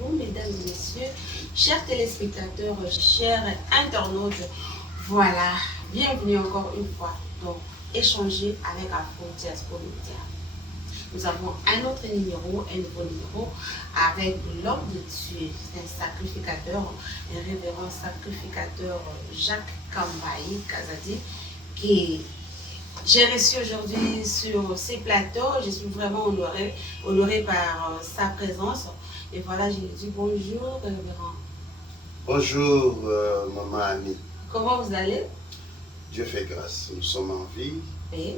vous, mesdames et messieurs, chers téléspectateurs, chers internautes. Voilà, bienvenue encore une fois dans Échanger avec Afro Diaspora Media. Nous avons un autre numéro, un nouveau numéro, avec l'homme de Dieu, un sacrificateur, un révérend sacrificateur, Jacques Kambaï Kazadi, qui j'ai reçu aujourd'hui sur ces plateaux. Je suis vraiment honorée par sa présence. Et voilà, je lui dis bonjour, révérend. Bonjour, maman Annie. Comment vous allez? Dieu fait grâce. Nous sommes en vie et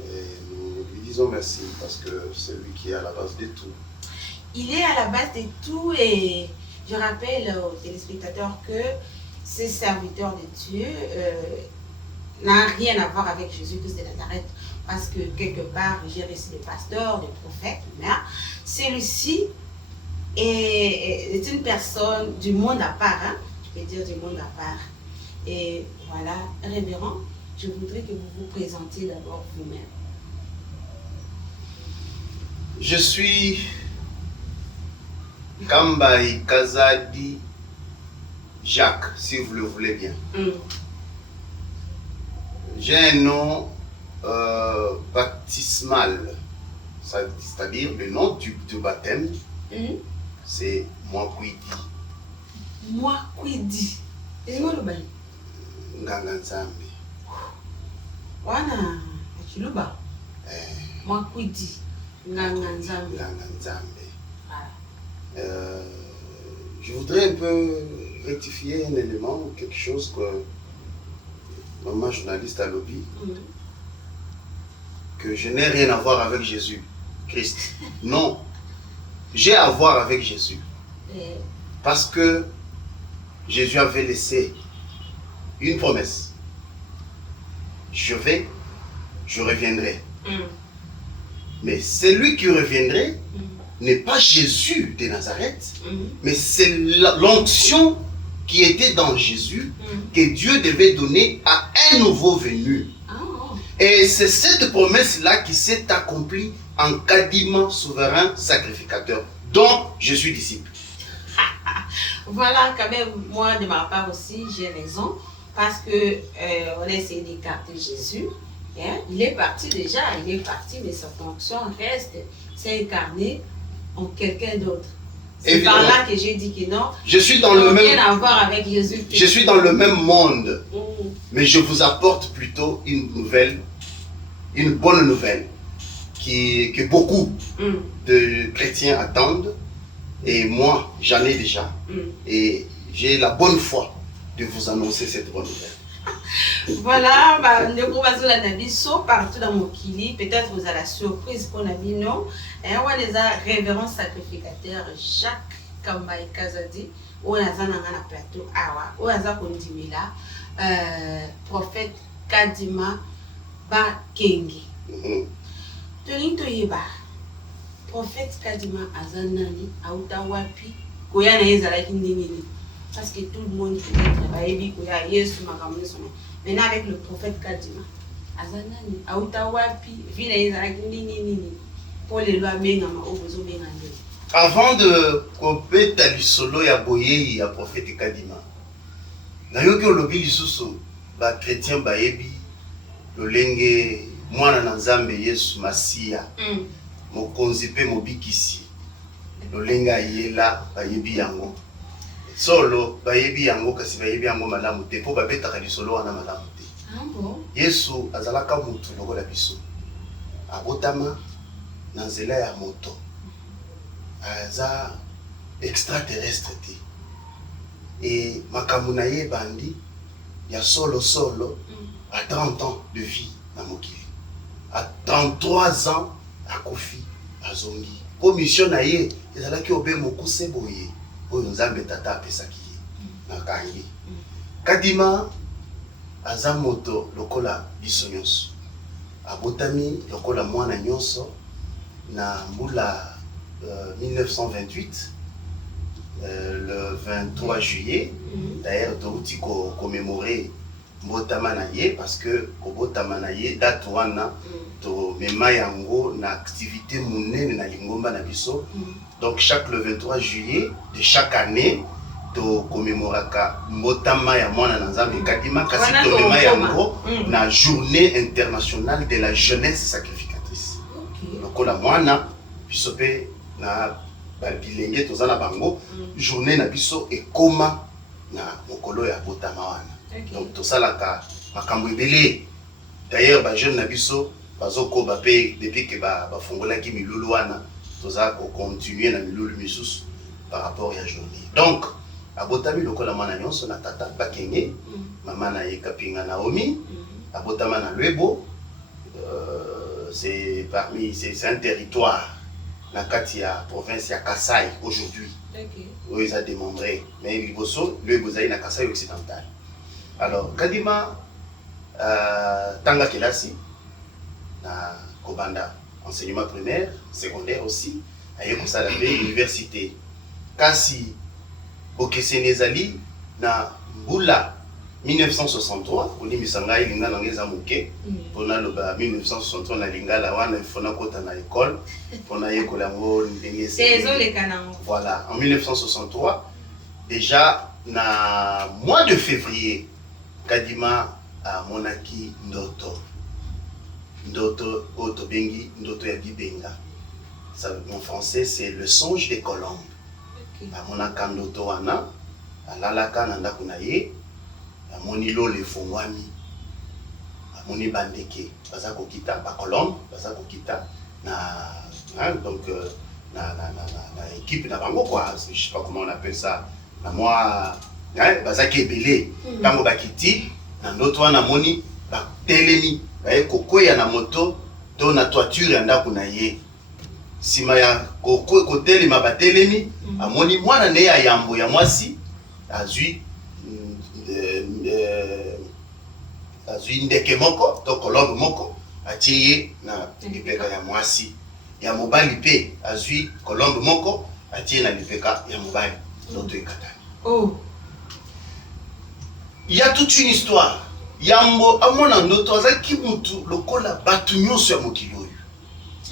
nous lui disons merci parce que c'est lui qui est à la base de tout. Il est à la base de tout et je rappelle aux téléspectateurs que ces serviteurs de Dieu n'a rien à voir avec Jésus-Christ de Nazareth parce que quelque part j'ai reçu des pasteurs, des prophètes, mais celui-ci est une personne du monde à part, hein? Je peux dire du monde à part. Et voilà, révérend, je voudrais que vous vous présentiez d'abord vous-même. Je suis Kambaï Kazadi Jacques, si vous le voulez bien. J'ai un nom baptismal, c'est-à-dire le nom du baptême, c'est Mwakwidi. Mwakwidi. Et moi le bain. Nganga Nzambe. Wana Achiluba. Mwakwidi. Nganga Nzambe. Nganga Nzambe. Voilà. Je voudrais un peu rectifier un élément, quelque chose que maman journaliste a lobby, que je n'ai rien à voir avec Jésus Christ. Non, j'ai à voir avec Jésus. Parce que Jésus avait laissé une promesse. Je vais, je reviendrai. Mais celui qui reviendrait n'est pas Jésus de Nazareth, mais c'est l'onction qui était dans Jésus que Dieu devait donner à un nouveau venu. Et c'est cette promesse-là qui s'est accomplie en Kadima, souverain sacrificateur, dont je suis disciple. Voilà, quand même, moi, de ma part aussi, j'ai raison, parce que on a essayé d'écarter Jésus. Hein? Il est parti déjà, mais sa fonction reste, c'est incarné en quelqu'un d'autre. C'est par là que j'ai dit que non. Je suis dans le même. Rien à voir avec Jésus. Je suis dans le même monde, mais je vous apporte plutôt une nouvelle, une bonne nouvelle, que beaucoup de chrétiens attendent. Et moi, j'en ai déjà. Et j'ai la bonne foi de vous annoncer cette bonne nouvelle. Voilà, nous avons partout dans mon kili. Peut-être vous avez la surprise pour la vie, non? Et on a les révérends sacrificateurs Jacques Kambaï Kazadi. On a un plateau. On a un prophète Kadima Bakengi. Tolinto Yeba. Prophète Kadima Azanani, Autawapi, Koya na Ezalaki Nini. Parce que tout le monde peut-être va ébi Koya Yesu Makamune Sona. Maintenant avec le prophète Kadima, Azanani, Autawapi, Vina Ezalaki Nini. Pour les lois Mengama, Obozo Mengande. Avant de couper Talisolo ya Boye ya prophète Kadima, nayoki olobi lisusu ba chrétien ba yebi lolenge mwana na Nzambe Yesu Masiya. Mokonzi pe mobikisi lolenga yela bayebi yango solo bayebi yango kasi bayebi yango malamu te po babetaka lisolo wana malamu te. Yesu azalaka mutu lokola biso abotama na nzela ya moto aza extraterrestre te et makambo na ye bandi ya solo à 30 ans de vie na mokili, à 33 ans akufi azongi po mission na ye ezalaki obe mokuse boye oyo Nzambe tata apesaki ye na kangi. Kadima aza moto lokola biso nyonso, abotami lokola mwana nyonso na mbula 1928 le 23 juillet. D'ailleurs touti commémorer mbotama na ye parce que kobotama na ye date wana to mema yango na activité monene na lingomba na biso. Donc chaque le 23 juillet de chaque année to commémoraka mbotama ya mwana na Nzambe Kadima kasi to mema yango na journée internationale de la jeunesse sacrificatrice. Lokola mwana biso pe na bilenge tozana bango journée na biso ekoma na mokolo ya botama wana. Donc tout ça là makambo ebele. D'ailleurs ba jeune na biso bazoko ba pe depuis que ba fongola ki milulu wana toza ko continuer na milulu misusu par rapport à journée. Donc abotami lokola mwana nyonso na tata bakenge mama na ye kapinga Naomi abotama na Lwebo. C'est parmi c'est un territoire na kati ya province ya Kasai aujourd'hui. Où ils ont démembré mais liboso Lwebo zai na Kasai occidental. Alors, Kadima, Tanga Kelasi, na Kobanda, enseignement primaire, secondaire aussi, à Yekosalame, université. Kasi, Bokesenezali, na Mbula, 1963, on dit Misanga, il y a un mouké, on a le 1963, on a l'ingala, on a fona kota na école, on a yekolango, voilà, en 1963, déjà, na mois de février, Kadima a monaki ndoto. Ndoto otobengi ndoto ya bibenga. Ça, en français c'est le songe des colombes. A monaka ndoto wana alalaka na ndako na ye amoni lole fongwami. Amoni bandeke baza kokita ba colombe baza kokita na donc na équipe na bango quoi, je sais pas comment on appelle ça. Na moi bazaki ebele tango bakiti na ndoto wana moni batelemi baye kokwea na moto to na toiture ya ndako na ye sima ya kotelema batelemi amoni mwana ne ya yambo ya mwasi azwi ndeke moko to kolombe moko atie na lipeka ya mwasi ya mobali pe azwi kolombe moko atie na lipeka ya mobali ndoto ekatani. Oh. Il y a toute une histoire. Yambo amona ndoto azaki mutu lokola batu nyonso ya mokili oyo.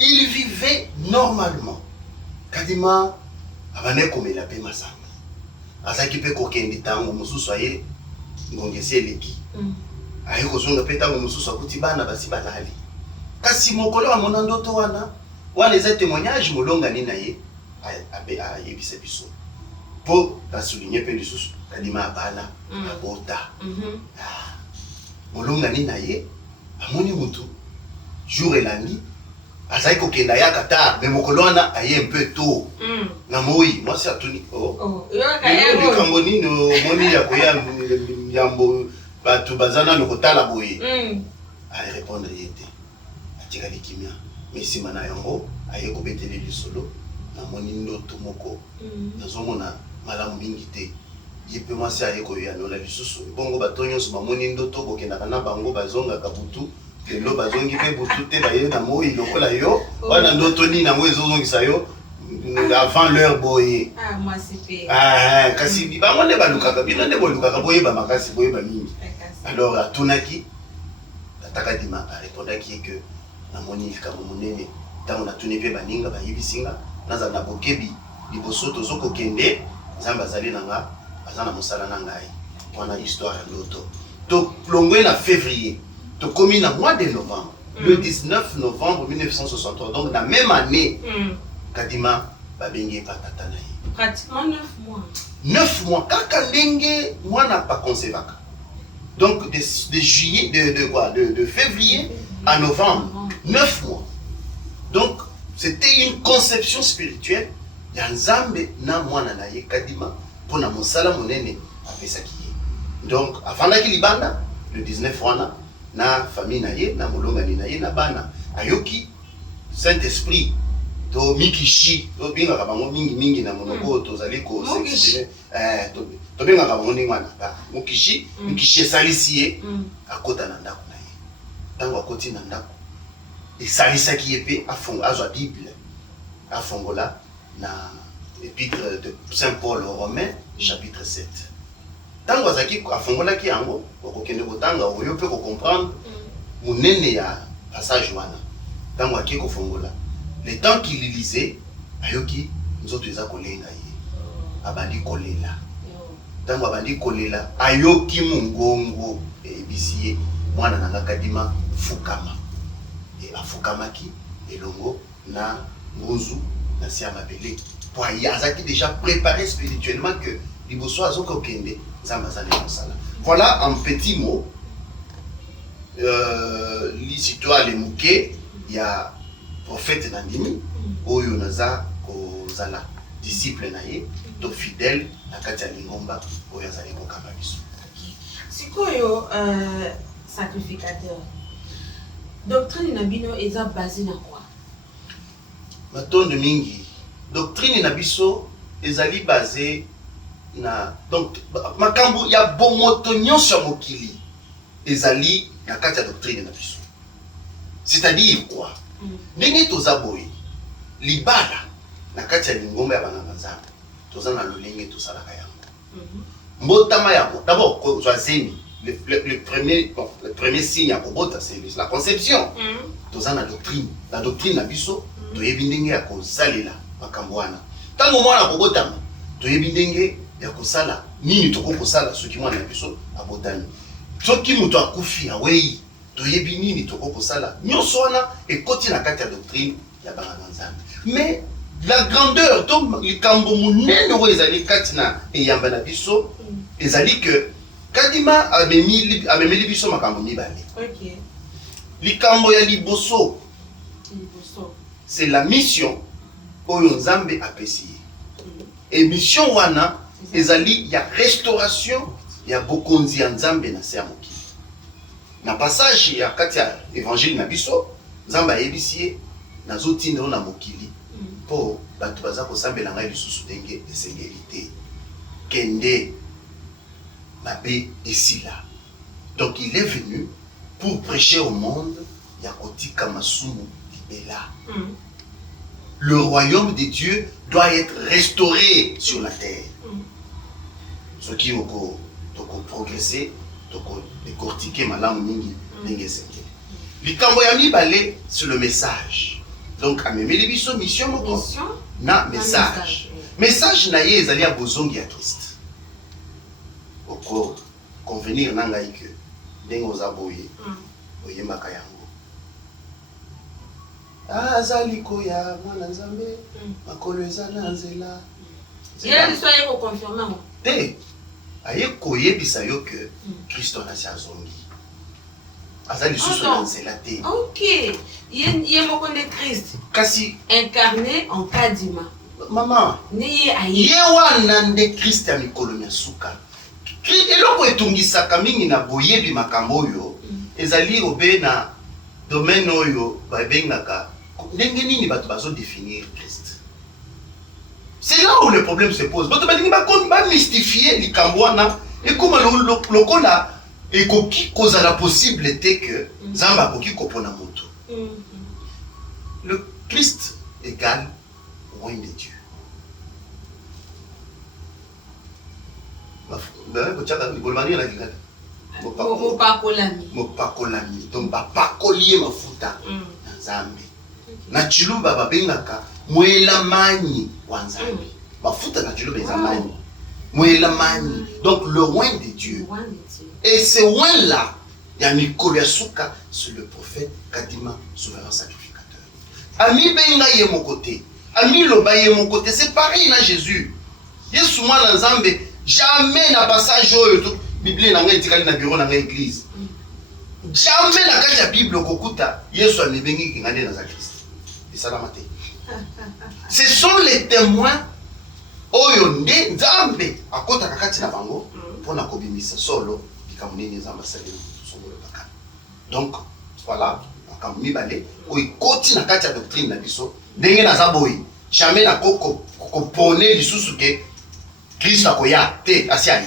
Il vivait normalement. Kadima abane komela pe masanga. Azaki pe kokende tango mususu aye ngongese eleki. Aye kozonga pe tango mususu akuti bana basi balali. Kasi mokolo amona ndoto wana eza témoignage molonga ni na ye ayebisa biso. Pour souligner pe lisusu Kadima abana abota molonga ni na ye amoni mutu jour elandi azali kokenda ya Qatar mais mokolo wana aye un peu tôt na moi mwasi atuni likambo nini omoni ya koya yambo batu bazana lokotala boye arépondre ye te atikali kimia mais nsima na yango aye kobetele lisolo namoni ndoto moko nazomona malamu mingi te yepe mwasi aye koya nola lisusu bongo bato nyonso bamoni ndoto bokendaka na bango bazongaka butu lelo bazongi pe butu te baye na moi lokola yo wana ndoto nini yango ezozongisa yo avant l'heure boye kasi bango nde balukaka bino nde bolukaka boyeba makasi boyeba mingi. Alors atunaki Tata Kadima arépondaki que namoni likambo monene ntango natuni pe baninga bayebisinga naza na bokebi liboso tozokokende Nzambe azali nanga aza na mosala na ngai wana histoire ya ndoto to plongé na février to komi na mois de novembre le 19 novembre 1963 donc la même année Kadima babengi patata na ye pratiquement 9 mois 9 mois kaka ndenge mwana pa concevaka donc de juillet de février à novembre 9 mois donc c'était une conception spirituelle ya Nzambe na mwana na ye Kadima pona mosala monene apesaki ye. Donc avandaki libanda le 19 wana na famille na ye na molongani na ye na bana ayoki Saint-Esprit to mikishi to bingaka bango mingi na monoko tozali ko to bingaka bango ni mwana mukishi esalisi ye akota na ndako na ye tango akoti na ndako esalisaki ye pe afonga azwa Bible afongola na l'épître de Saint Paul aux Romains, chapitre 7. tango azaki afongolaki yango okokende kotanga oyo pe ko comprendre monene ya passage wana tango aki kofongola le temps qu'il lisait ayoki nzoto eza kolenga ye abandi kolela tango abandi kolela ayoki mungongo ebisiye mwana nanga Kadima fukama et afukamaki elongo na ngozu na sia mabele pour azaki déjà préparé spirituellement que liboso azoko kende nzamba zali mosala. Voilà en petit mot l'histoire le mouké il y a prophète Nandimi oyo naza kozala disciple na ye to fidèle na kati ya lingomba oyo azali kokamba biso. Sikoyo sacrificateur doctrine na bino eza basée na quoi? Matondo mingi doctrine na biso ezali basée na donc makambo ya bomoto nyonso ya mokili ezali na kati ya doctrine na biso. C'est-à-dire quoi? Ndenge toza boye libala na kati ya lingomba ya banganga nzambe toza na lolenge tosalaka yango. Mbotama yango d'abord zemi le premier signe à Kobota, c'est la conception. Toza na doctrine. La doctrine na biso toyebi ndenge ya kosalela makambo wana. Tango mwana Kobota toyebi ndenge ya kosala nini toko kosala soki mwana na biso abotani. Soki muto akufi awei toyebi nini toko kosala. Nyonso wana ekoti na kati ya doctrine ya banganga nzambe. Mais la grandeur to likambo munene oyo ezali kati na eyamba na biso ezali que Kadima amemeli biso makambo mibale. OK. Likambo ya liboso. C'est la mission oyo Nzambe apesi. Et mission wana ezali ya restauration ya bokonzi ya Nzambe na se ya mokili. Na passage ya kati ya évangile na biso Nzambe ayebisi nazotinda na mokili po bato baza kosambela ngai lisusu ndenge esengeli te. Kende Mabé Esila. Donc il est venu pour prêcher au monde Yakoti Kamasumu Libela. Le royaume de Dieu doit être restauré sur la terre. Ce qui ont progressé, décortiqué malam mingi ninge sengeli. Likambo ya mibale c'est le message. Donc amemeli biso mission moko na message. Message na ye ezali ya bozongi ya Christ. Pour convenir na ngai que ndenge ozaboye oyembaka yango azali koya mwana nzambe makolo eza na nzela yela soye ko confirmer te aye koyebisa yo que Kristo na azongi azali susu na nzela te. OK, ye moko nde Christ kasi incarné en Kadima mama ni aye ye wana nde Kristo ya mikolo ya suka. Eloko etungisaka mingi na boyebi makambo oyo ezali obe na domaine oyo babengaka ndenge nini bato bazo définir Christ. C'est là où le problème se pose. Bato balingi ba mystifier likambo wana ekoma lokola ekoki kozala possible te que Nzamba akoki kopona moto. Le Christ égale roi de Dieu. Mopakolami donc bapakolie mafuta na Nzambe na chiluba babengaka mwelamanyi wa Nzambe mafuta na chiluba ezamani mwelamanyi donc le roi de Dieu. Et ce roi là ya mikolo ya suka c'est le prophète Kadima souverain sacrificateur. Ami benga ye mon côté ami loba ye mon côté c'est pareil na Jésus. Yesu mwana Nzambe jamais na passage oyo Bible na ngai tikali na bureau na ngai église. Jamais na kati ya Bible kokuta Yesu amebengi ngane na za Christ. Esalama te. Ce sont les témoins oyo nde Nzambe akota kati na bango pona kobimisa solo likambo nini Nzambe asali songolo bakana. Donc voilà, makambo mibale oyo koti na kati ya doctrine na biso ndenge na zaboyi. Jamais na kopone lisusu ke Christ akoya te asiani.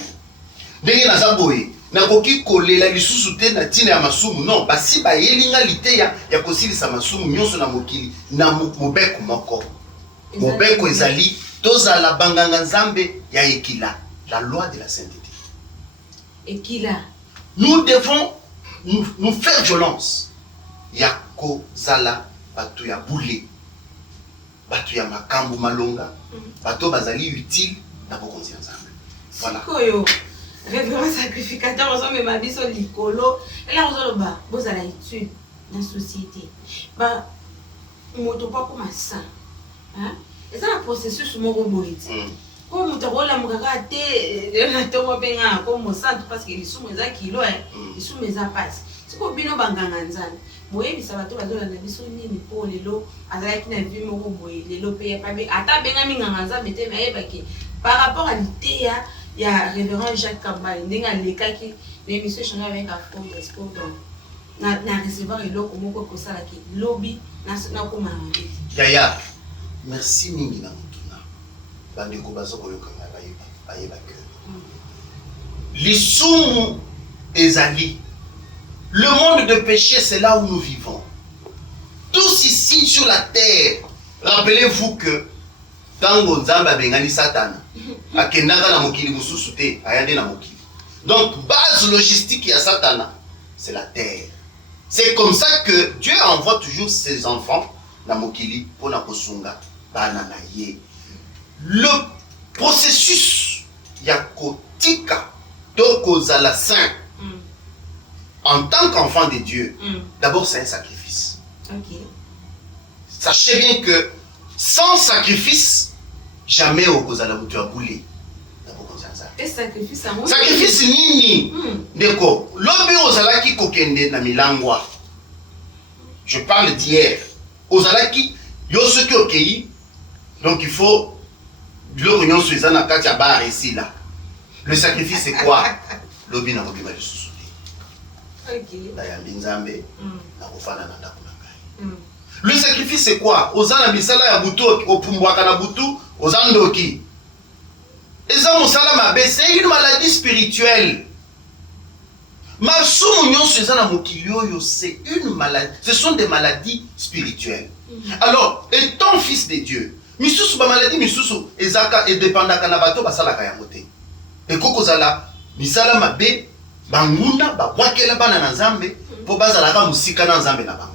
Ndenge na zaboye na koki kolela lisusu te na tina ya masumu non basi ba yelinga liteya ya kosilisa masumu nyonso na mokili na mobeko moko. Mobeko ezali tozala banganga Nzambe ya ekila, la loi de la sainteté. Et qu'il a. Nous devons nous faire violence. Yako zala batu ya boulé. Batu ya makambu malonga. Batu bazali utile na bokonzi ensemble. Voilà. Sikoyo. Révérend sacrificateur, on s'en met sur l'icolo. Et là, on s'en va. Vous allez étude dans la société. Bah, moto pas comme ça. Hein? Et ça, le processus, mon robot. Comme moto rola mukaka te na tomo penga comme centre parce que les sous mes kilo les sous mes passe. C'est comme bino banganga nzana. Boye bisa bato bazola na biso nini po lelo azalaki na vie moko boye lelo pe pa be ata benga minganga nzambe te mais ebaki par rapport à l'idée ya révérend Jacques Kambale ndenga lekaki l'émission changa avec Afro Sport donc na recevoir eloko moko ko sala ki lobby na ko mama. Yaya, merci mingi na mutuna. Bande ko bazoko yokanga bayeba que. Lisumu ezali. Le monde de péché, c'est là où nous vivons. Tous ici sur la terre, rappelez-vous que tango nzamba bengani satana akendaka na mokili mususu te ayande na mokili. Donc base logistique ya satana, c'est la terre. C'est comme ça que Dieu envoie toujours ses enfants na mokili pour na kosunga bana na ye. Le processus ya kotika to kozala saint en tant qu'enfant de Dieu, d'abord c'est un sacrifice. Ok. Sachez bien que sans sacrifice, jamais au kozala mutu abuli. Et sacrifice à moi. Sacrifice nini? Deko, lobi ozalaki kokende na milangwa. Je parle d'hier. Ozalaki yosoki okei. Donc il faut le réunion sur les anakati à bar ici là. Le sacrifice c'est quoi? Lobi na mobima de sous. Le sacrifice c'est quoi? Ozana bisala ya butu opumbwaka na butu ozandoki. Eza mosala mabe, c'est une maladie spirituelle. Masumu nyonso eza na mokili oyo, c'est une maladie, ce sont des maladies spirituelles. Alors, étant fils de Dieu, misusu ba maladie misusu ezaka et dépendaka na bato basalaka yango te. Ekoko zala misala mabe banguna babwakela bana na nzambe po bazalaka musika na nzambe na bango.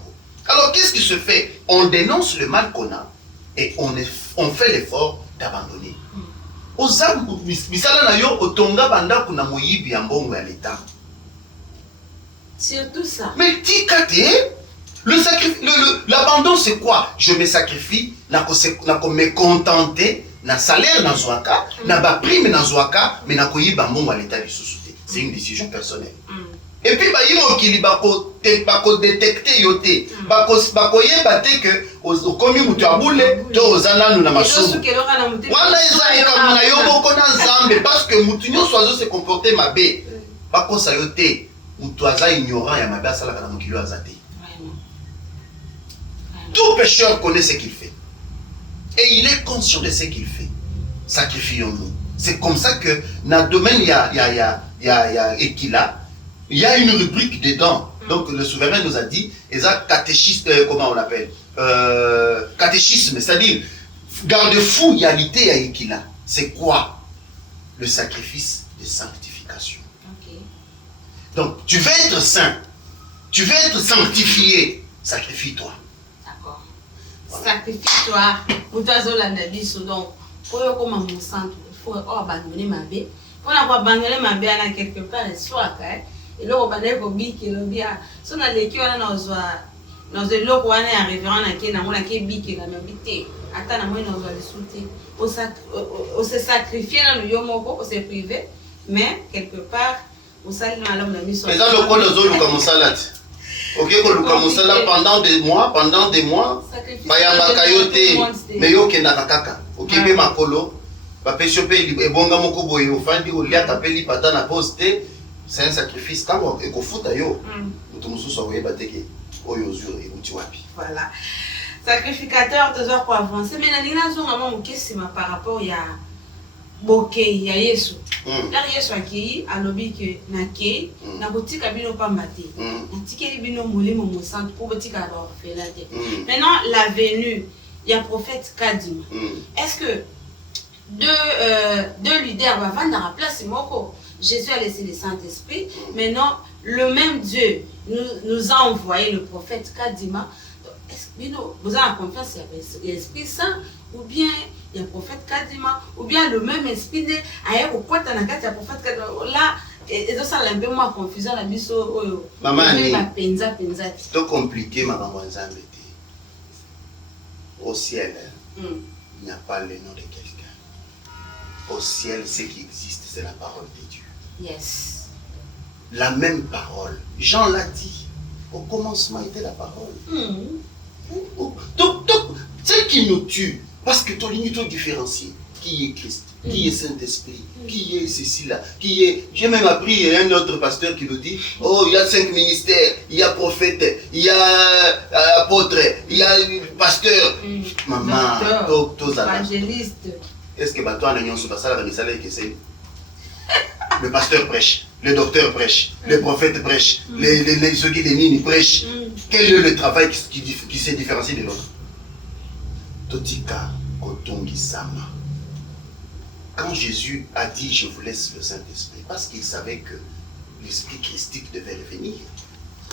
Alors qu'est-ce qui se fait? On dénonce le mal qu'on a et on fait l'effort d'abandonner. Ozam misala na yo otonga banda kuna moyibi ya mbongo ya l'état. Surtout ça. Mais tikate l'abandon c'est quoi? Je me sacrifie na ko me contenter na salaire na zwaka na ba prime na zwaka mais na koyiba mbongo ya l'état lisusu. C'est une décision personnelle. Et puis, il y a détecter yoté. Yeba te que au commis mutu abule to ozana nu na masumu. Wala ezali kamuna yo boko na nzambe parce que mutu nyo soazo se comporter mabe. Bako sa yoté mutu aza ignorant ya mabe asala kana mukilo azate. Tout pécheur connaît ce qu'il fait. Et il est conscient de ce qu'il fait. Sacrifions-nous. C'est comme ça que dans le domaine il y a Ekila, il y a une rubrique dedans. Donc le souverain nous a dit, et ça catéchisme, comment on appelle, catéchisme, c'est-à-dire garde-fou, il y a l'ité à Ekila. C'est quoi? Le sacrifice de sanctification. Okay. Donc tu veux être saint, tu veux être sanctifié, sacrifie-toi. D'accord. Voilà. Sacrifie-toi. Pour toi, donc, pour comme un centre. Faut abandonner ma bé. Pour abandonner ma bé à quelque part et soit et là on va aller au bic et le bien. Si on a les qui on a nos éloques on est arrivé en a qui n'a on a qui bic et la habité. Attends, moi on va les soutenir. On se sacrifier dans le yomoko, on se priver, mais quelque part on s'allie dans l'homme de mission. Mais ça le quoi les autres comme salade. Ok, comme ça pendant des mois, bayamba kayote, mais yo kenda kaka. Ok, be makolo. Et bonga moko boye ofandi olia kapeli pata na poste, c'est un sacrifice tango et ko futa yo. Mutu mususu akoyeba teke oyo ozuro e muti wapi. Voilà. Sacrificateur toujours pour avancer mais na nina zo ngama mukesima par rapport ya bokei ya Yesu. Là Yesu akei alobi que na kei na botika bino pambate. Na tikeli bino molimo mo centre pour botika ba orphelin. Maintenant la venue il y a prophète Kadima. Est-ce que deux leaders vont vendre la place moko Jésus a laissé le Saint-Esprit. Maintenant, le même Dieu nous a envoyé le prophète Kadima. Vous avez confiance il y a l'Esprit Saint, ou bien il y a le prophète Kadima, ou bien le même esprit de ailleurs au quoi tu as le prophète Kadima. Là, et ça a un peu moins confusion la mise au maman, c'est trop compliqué, maman. Au ciel, il n'y a pas le nom de quelqu'un. Au ciel, ce qui existe, c'est la parole de Dieu. Yes. La même parole. Jean l'a dit. Au commencement était la parole. Donc, ce qui nous tue, parce que ton limite différencié, qui est Christ, qui est Saint-Esprit, qui est ceci là, qui est... J'ai même appris un autre pasteur qui nous dit, oh, il y a 5 ministères, il y a prophète, il y a apôtre, il y a pasteur. Maman, évangéliste. Est-ce que toi, le pasteur prêche, le docteur prêche, le prophète prêche, ceux qui les prêchent. Quel est le travail qui se différencie de l'autre? Totika Kotongi Sama. Quand Jésus a dit je vous laisse le Saint-Esprit, parce qu'il savait que l'esprit christique devait revenir.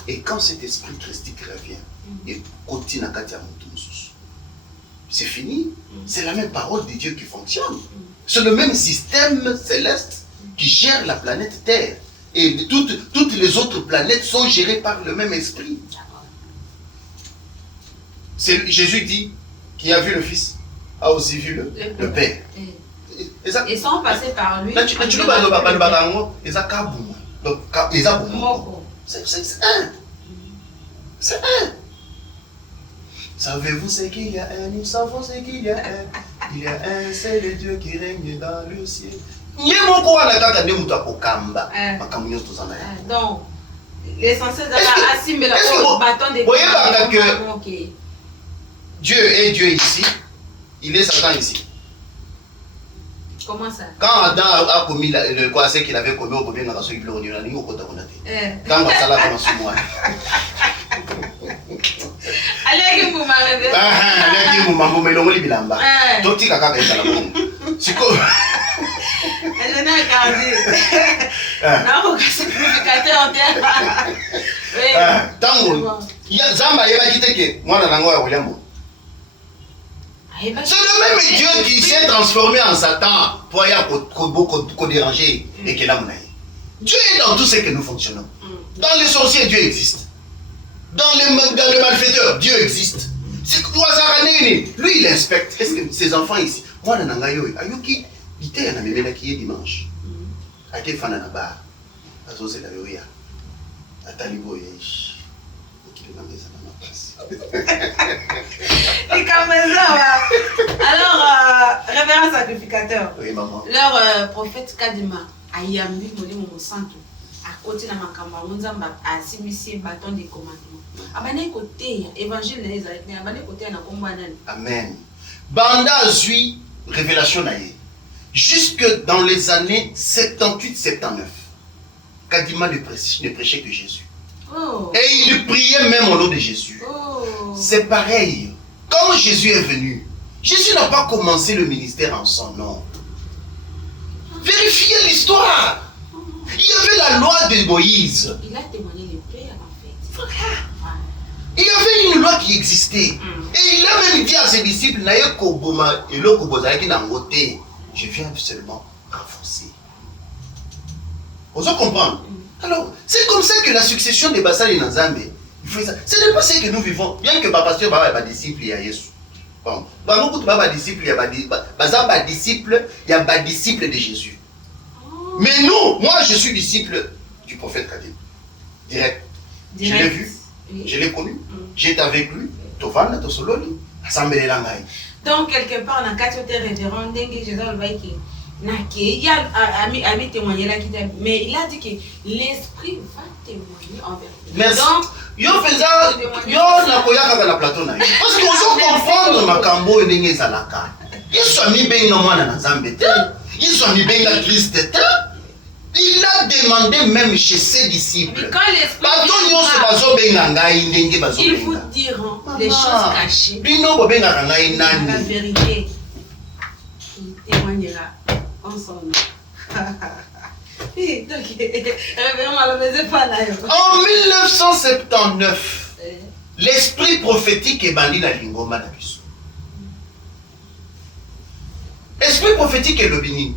Et quand cet esprit christique revient, et c'est fini. C'est la même parole de Dieu qui fonctionne. C'est le même système céleste qui gère la planète Terre. Et toutes les autres planètes sont gérées par le même esprit. Jésus dit qui a vu le Fils a aussi vu le Père. Ils sont passés par lui. C'est un. Savez-vous ce qu'il y a un? Nous savons ce qu'il y a un. Il y a un seul Dieu qui règne dans le ciel. Donc, l'essentiel de la Asim le bâton de Dieu est Dieu ici, il est Satan ici. Comment ça? Quand Adam a commis le quoi, c'est qu'il avait commis au gouvernement dans ce qu'il voulait on a dit au côté quand on ça là commence sur moi. Allez qui vous m'arrêtez. Allez qui vous m'ambo melongo libilamba. Toti kaka ka sala mo. Siko. Elle n'a qu'à dire. Non, c'est purificateur en terre. Oui. Tango. Ya Zamba yeba kiteke mwana nango ya William. C'est le même Dieu qui s'est transformé en Satan pour y avoir déranger et qu'il a mené. Dieu est dans tout ce que nous fonctionnons. Dans les sorciers, Dieu existe. Dans le malfaiteur, Dieu existe. Lui, il inspecte. Est-ce que ses enfants ici, moi, je suis Ayuki, il était un ami qui est dimanche. A été fan à la barre. A zosé la yoya. A talibo yesh. Et comme ça, alors, révérend sacrificateur, oui, maman. Leur prophète Kadima a yambi mon santo à côté de ma camarade a simisi bâton de commandement. Abane côté évangile les arrêtés, abane côté na combanan. Amen. Banda zui révélation naïe. Jusque dans les années 78-79, Kadima ne prêchait que Jésus. Oh. Et il priait même au nom de Jésus. Oh. C'est pareil. Quand Jésus est venu, Jésus n'a pas commencé le ministère en son nom. Vérifiez l'histoire. Il y avait la loi de Moïse. Il a témoigné le Père en fait. Voilà. Il y avait une loi qui existait. Et il a même dit à ses disciples, je viens seulement renforcer. Vous allez comprendre. Alors, c'est comme ça que la succession des Bassal et Nanzambe, ce n'est pas ce que nous vivons. Bien que ma pasteur Baba est disciple, il y a Yesu. Bon, beaucoup de Baba disciple, il y a disciple de Jésus. Mais nous, moi je suis disciple du prophète Kadim. Direct. Je l'ai vu, je l'ai connu, j'étais avec lui, Tovana, Tosololi, Assemblée Langaï. Donc, quelque part, on a quatre révérends, Dengue, Jésus, le Baïki. Il y a ami témoigné là qui mais il a dit que l'esprit va témoigner en vérité. Mais donc, yo na koyaka na plateau na. Parce qu'on veut comprendre makambo ndenge zalaka. Yesu ami benga mwana na Nzambe te. Yesu ami benga Christ te. Il a demandé même chez ses disciples. Mais quand l'esprit il vous diront les choses cachées. La vérité. Il témoignera en son nom. Oui, donc, révérend Malomé, pas là. En 1979, l'esprit prophétique est banni dans Lingoma Nabiso. Esprit prophétique est le bini.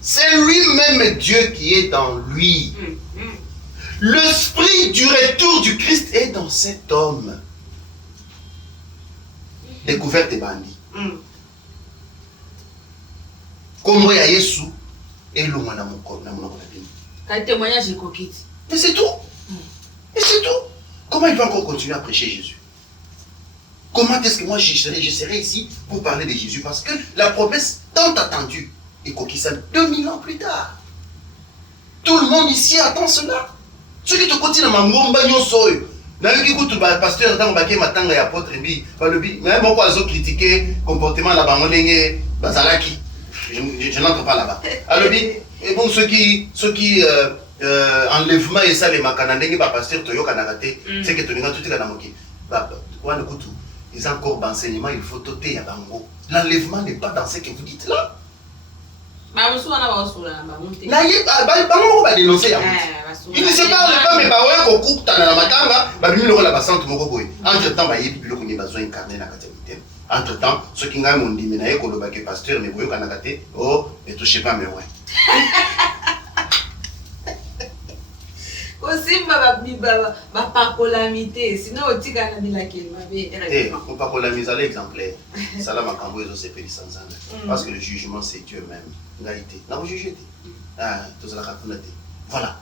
C'est lui-même Dieu qui est dans lui. L'esprit du retour du Christ est dans cet homme. Découverte des bandits. Comme ya Yesu et le mwana moko na mwana un témoignage coquille. Mais c'est tout. Et c'est tout. Comment il va encore continuer à prêcher Jésus? Comment est-ce que moi je serai ici pour parler de Jésus? Parce que la promesse tant attendue est coquille 2000 ans plus tard. Tout le monde ici attend cela. Ceux qui te continuent à m'embagner soy. N'a eu qui le pasteur dans le baquet matin et apôtre bi, mais beaucoup à critiquer comportement là-bas, bazalaki. Je n'entre pas là-bas. Alors, et bon, ceux qui enlèvement et ça, les macanandés, les pasteurs, c'est que tu n'as tout ils ont encore d'enseignement, il faut toter à Bango. L'enlèvement n'est pas dans ce que vous dites là. Il ne se parle pas, mais on coupe dans la matanga, entre-temps, il y a besoin d'incarner la catégorie. Entre-temps, ceux qui ont dit que pasteur, mais vous avez oh, ne touchez pas mes ouais. Aussi, pas colamité, sinon on dit qu'on a mis la clé. On pas colamité, l'exemplaire. Ça là, ma cambo est aussi péri sans parce que le jugement, c'est Dieu même. Réalité. Non, vous jugez. Voilà.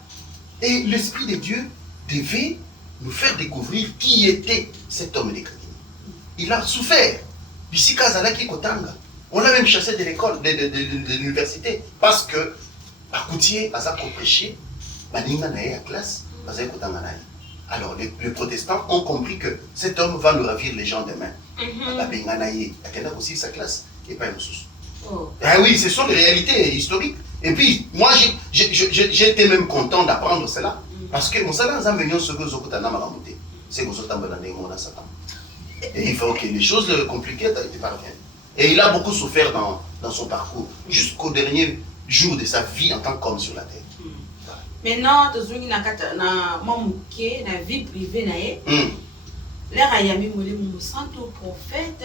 Et l'Esprit de Dieu devait nous faire découvrir qui était cet homme de Kadima. Il a souffert. On l'a même chassé de l'école, de l'université, parce que à Koutier, à Zako prêché, à classe, alors les protestants ont compris que cet homme va nous ravir les gens demain. Il y a aussi sa classe et pas une sous. Ah oui, ce sont les réalités historiques. Et puis, moi, j'étais même content d'apprendre cela. Parce que mon salaire, c'est que et il faut que les choses compliquées te parviennent. Et il a beaucoup souffert dans son parcours, jusqu'au dernier jour de sa vie en tant qu'homme sur la terre. Maintenant, tu as la vie privée. Le prophète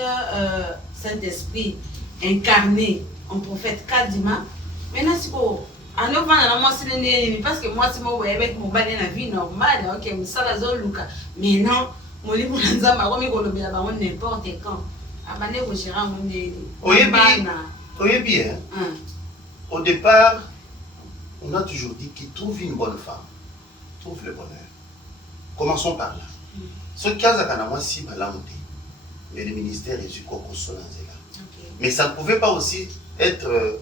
Saint-Esprit incarné en prophète Kadima. Maintenant, si vous parce que moi, c'est moi avec mon balai la vie normale, ok, mais ça, mais non, mon livre, n'importe quand. Au départ, on a toujours dit qu'il trouve une bonne femme, trouve le bonheur. Commençons par là. Ce cas le ministère est du Coco Solanzela. Mais ça ne pouvait pas aussi être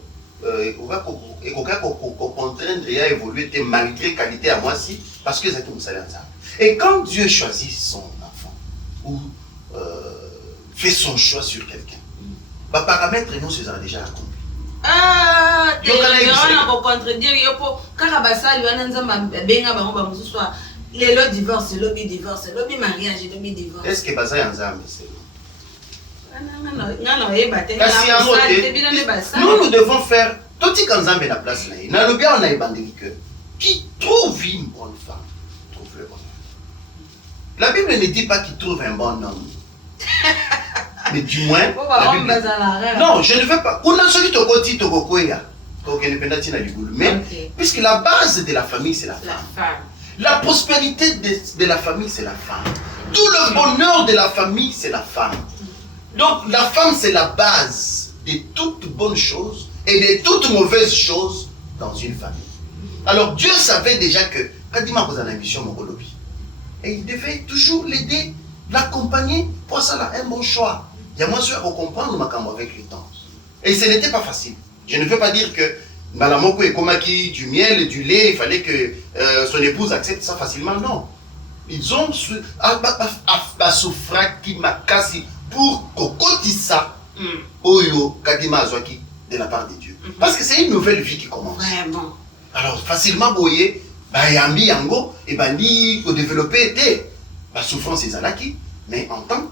contraindre et à évoluer malgré qualité à moi si, parce que c'est tout ça. Et quand Dieu choisit son enfant ou fait son choix sur quelqu'un, bah paramètres nous se sont déjà accomplis. Ah, tu as contredire les lots divorce, le lobby divorce, le lobby mariage, le lobby divorce. Est-ce que ça est en Zambie? Nous devons faire tout ce qu'on a la place là. Dans le bien, on a évangélique qui trouve une bonne femme, trouve le bonheur. La Bible ne dit pas qu'il trouve un bon homme. Mais du moins, non, je ne veux pas. On a celui mais puisque la base de la famille, c'est la femme. La prospérité de la famille, c'est la femme. Tout le bonheur de la famille, c'est la femme. Donc la femme, c'est la base de toutes bonnes choses et de toutes mauvaises choses dans une famille. Alors Dieu savait déjà que, quand il m'a posé la mission, et il devait toujours l'aider, l'accompagner pour ça, un bon choix. Il y a moins sûr à comprendre ma cambo avec le temps. Et ce n'était pas facile. Je ne veux pas dire que Malamoko et Komaki, du miel et du lait, il fallait que son épouse accepte ça facilement. Non. Ils ont souffert qui m'a cassé pour kokotissa Oyo Kadima Azwaki de la part de Dieu. Parce que c'est une nouvelle vie qui commence. Vraiment. Alors facilement, boye, Bayambi Yango, et Bandi, pour développer des souffrances et Zalaki, mais en tant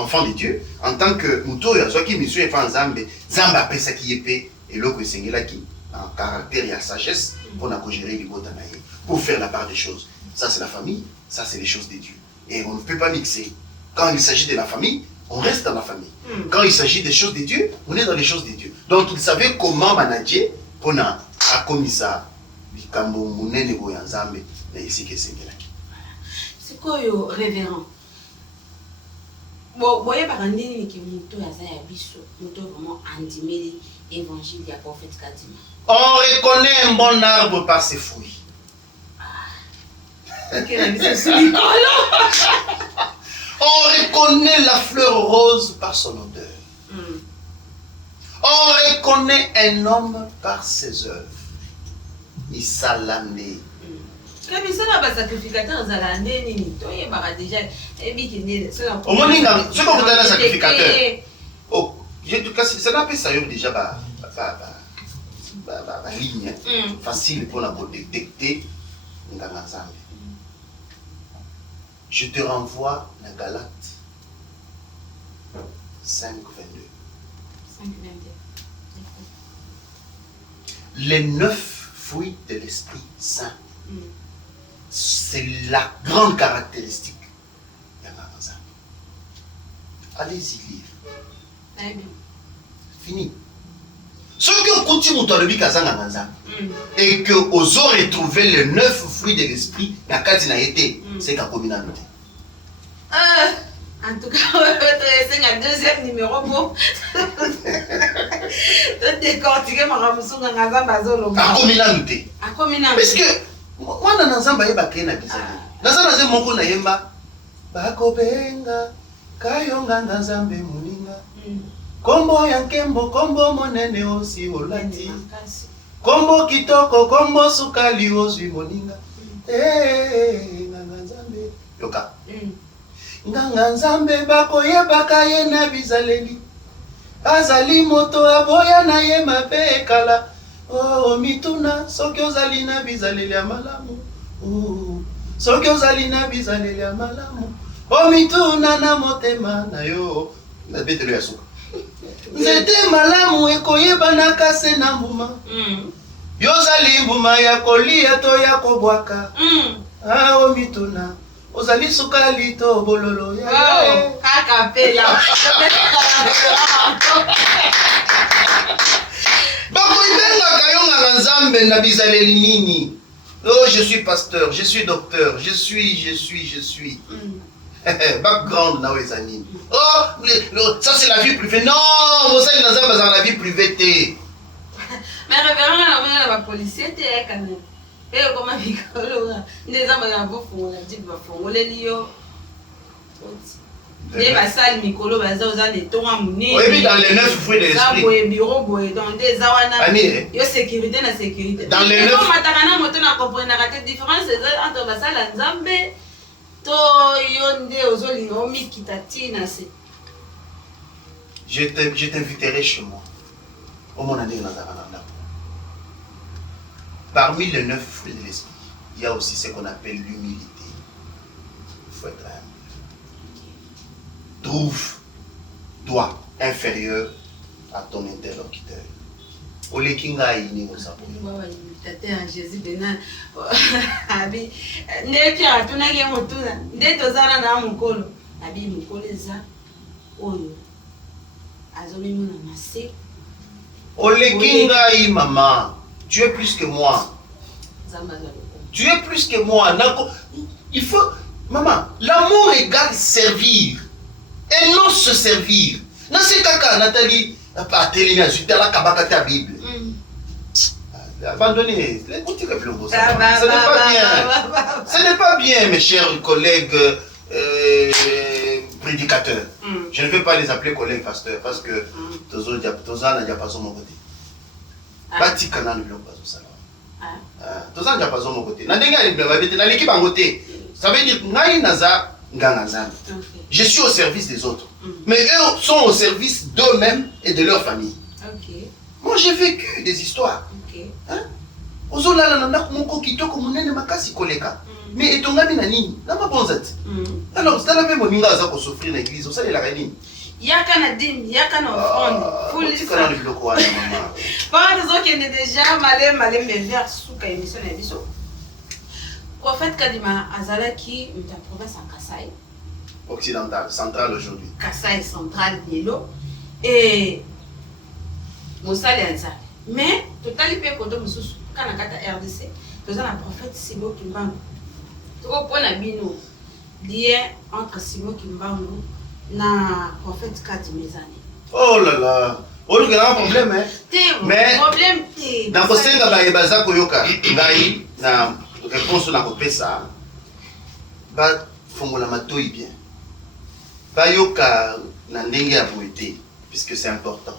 enfant de Dieu, en tant que Mutoya, soit qui mission est en Zambé, Zamba pesa qui épée, et l'autre est qui en caractère et en sagesse, pour gérer les Botanaï, pour faire la part des choses. Ça c'est la famille, ça c'est les choses de Dieu. Et on ne peut pas mixer. Quand il s'agit de la famille, on reste dans la famille. Quand il s'agit des choses de Dieu, on est dans les choses de Dieu. Donc il savait comment manager pour a commis ça. C'est quoi le révérend? Bon, voyez par un nini qui monte à Zaya Bisso, monte vraiment endimé l'évangile du prophète Kadima. On reconnaît un bon arbre par ses fruits. On reconnaît la fleur rose par son odeur. On reconnaît un homme par ses œuvres. Isalamé. Comme il sera pas sacrificateur, vous allez nini. Toi, il va déjà. Au moins, ce que vous avez un sacrificateur. Oh, ça n'a pas ça déjà la ligne facile pour la détecter. Je te renvoie la Galate 5, 22. 5, 22. Les 9 fruits de l'Esprit Saint. C'est la grande caractéristique. Allez-y lire. Fini. Ceux qui ont continué à le et que vous aurez trouvé les 9 fruits de l'Esprit, la carte n'a été, c'est qu'à communauté. En tout cas, c'est un deuxième numéro pour décortiquer ma ramousson dans la Zambazolo. À communauté. À communauté. Parce que moi, dans la Zamba, il y a des gens dans la Zamba, il y a Bakobenga, Kayonga, Nzambe, Muninga. Kombo yankembo, kombo monene osi olati. Kombo kitoko, kombo sukali osi moninga. Nganga Nzambe. Yoka. Nganga Nzambe bako yebaka ye na bizaleli. Azali moto aboya na ye mabe kala. Oh mituna soki ozali na bizaleli ya malamu. Soki ozali na bizaleli ya malamu. Oh mituna na motema na yo. Na betelo ya suka. Nzete malamu ekoyeba na kase na mbuma. Yozali mbuma ya kolia to ya kobwaka. O mituna. Ozali sukali to bololo ya. Kaka pela. Bakoibenga kayonga na Nzambe na bizaleli nini? Oh, je suis pasteur, je suis docteur, je suis. Background na wezani. Oh, ça c'est la vie privée. Non, ça il n'a pas dans la vie privée. Mais révérend on a la policier t'es quand même. Et comment vicolo des hommes à vous font la dit va font les lio. Les basal mikolo baza aux des tons amuni. Oui, dans les 9 fruits de l'esprit. Ça boye bureau boye dans des awana. Yo sécurité na sécurité. Dans les 9 matakana moto na comprendre la différence entre basal et Nzambe. Je t'inviterai chez moi. Au mon année, parmi les 9 fruits de l'esprit, il y a aussi ce qu'on appelle l'humilité. Il faut être humble. Trouve-toi inférieur à ton interlocuteur. Ole kinga ini ngosapo. Jésus bena. Abi ne pia atuna ke motuna. Nde tozana na mukolo. Abi mukolo eza oyo. Azomi mona masé. Ole kinga i maman. Tu es plus que moi. Tu es plus que moi. Il faut maman, l'amour égale servir et non se servir. Na c'est kaka Nathalie a télé à suite à la kabaka ta Bible. Abandonnez, ce n'est pas bien. Ce n'est pas bien, mes chers collègues prédicateurs. Je ne vais pas les appeler collègues pasteurs parce que tous n'a pas mon côté. Bati kana ne pas au salon. Tous n'a pas mon côté. Na l'équipe en côté. Ça veut dire ngai naza nganga nzambe. Je suis au service des autres. Mais eux sont au service d'eux-mêmes et de leur famille. Moi j'ai vécu des histoires. Ozolala na ndako moko kitoko munene makasi koleka. Mais etongami na nini? Na mabonzati. Alors, c'est la même moninga za ko souffrir na église, ça la nini? Yaka na dim, yaka na offrande. Full ça. Kana le bloko wana maman. Par exemple, qui est déjà malé mais vers souka émission na biso. Prophète Kadima azalaki dans la province en Kasaï. Occidentale, centrale aujourd'hui. Kasaï centrale Nielo et Mosali Anza. Mais total pe koto mususu kana kata RDC, toza na prophète Simon Kimbangu. Toko pona bino lien entre Simon Kimbangu na prophète Kadimezani. Oh là là. On a un problème hein. Mais problème dans kosenga ba ebaza koyoka ngai na réponse na kopesa ba fongola matoi bien. Ba yoka na ndenge ya boité puisque c'est important.